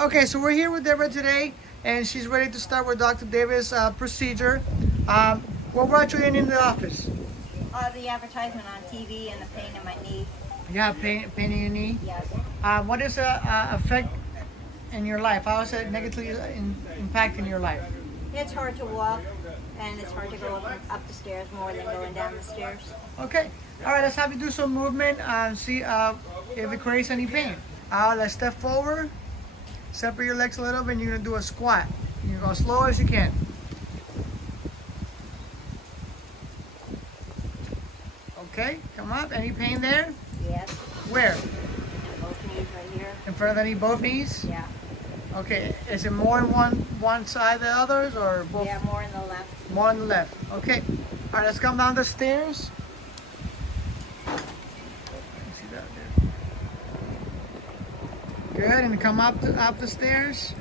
Okay, so we're here with Deborah today, and she's ready to start with Dr. Davis' procedure. What brought you in the office? The advertisement on TV and the pain in my knee. You have pain in your knee? Yes. What is the effect in your life? How is it negatively impacting your life? It's hard to walk, and it's hard to go up the stairs more than going down the stairs. Okay. All right, let's have you do some movement and see if it creates any pain. Let's step forward, separate your legs a little bit, and you're gonna do a squat. You're gonna go as slow as you can. Okay, come up. Any pain there? Yes. Where? And both knees right here. In front of the knee, both knees? Yeah. Okay, is it more in one side than the others, or both? Yeah, more in the left. More on the left. Okay. All right, let's come down the stairs. See that there. Good, and come up the stairs.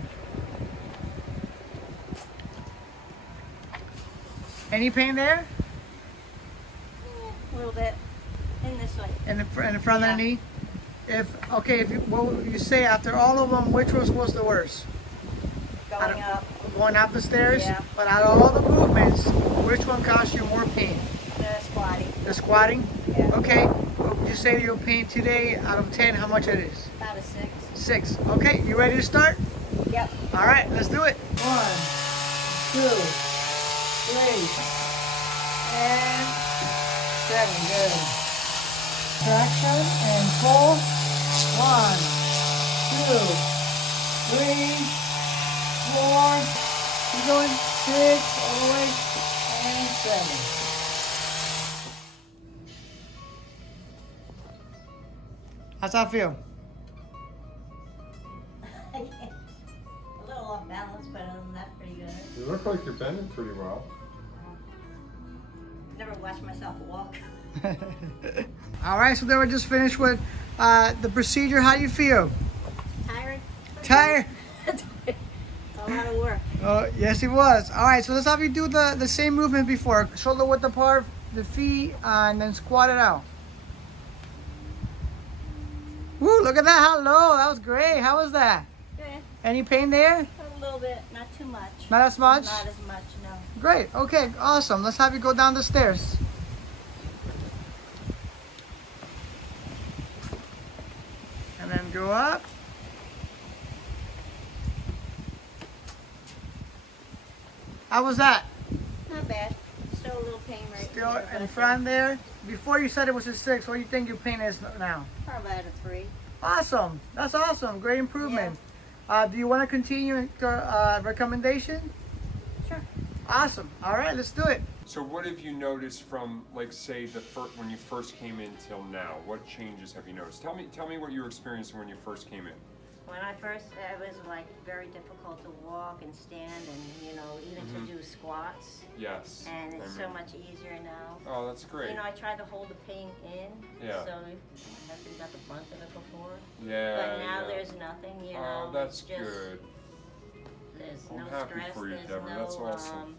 Any pain there? A little bit. In this way. In the front of the knee? What would you say after all of them, which was the worst? Going up. Going up the stairs? Yeah. But out of all the movements, which one caused you more pain? The squatting. The squatting? Yeah. Okay. What would you say your pain today, out of 10, how much it is? About a 6. 6. Okay, you ready to start? Yep. All right, let's do it. 1, 2, 3, and 7. Good. Traction and pull. 1, 2, 3, 4. Keep going. 6 all the way, and 7. How's that feel? A little off balance, but other than that, pretty good. You look like you're bending pretty well. Never watched myself walk. All right, so then we're just finished with the procedure. How do you feel? Tired? Tired? It's a lot of work. Oh, yes, it was. All right, so let's have you do the same movement before. Shoulder width apart, the feet, and then squat it out. Woo, look at that. How low. That was great. How was that? Good. Any pain there? A little bit, not too much. Not as much? Not as much, no. Great. Okay, awesome. Let's have you go down the stairs. And then go up. How was that? Not bad. Still a little pain right Still here, but in front there? Before you said it was a 6, what do you think your pain is now? Probably about a 3. Awesome. That's awesome. Great improvement. Do you want to continue your recommendation? Sure. Awesome. All right, let's do it. So what have you noticed from, like, say, when you first came in till now? What changes have you noticed? Tell me what you were experiencing when you first came in. When I first, it was like very difficult to walk and stand and, even to do squats. Yes. And it's so much easier now. Oh, that's great. I tried to hold the pain in. Yeah. So I haven't got the brunt of it before. Yeah. But now yeah. there's nothing, Oh, that's it's just, good. There's I'm no happy stress. for you, There's Deborah. no, That's awesome.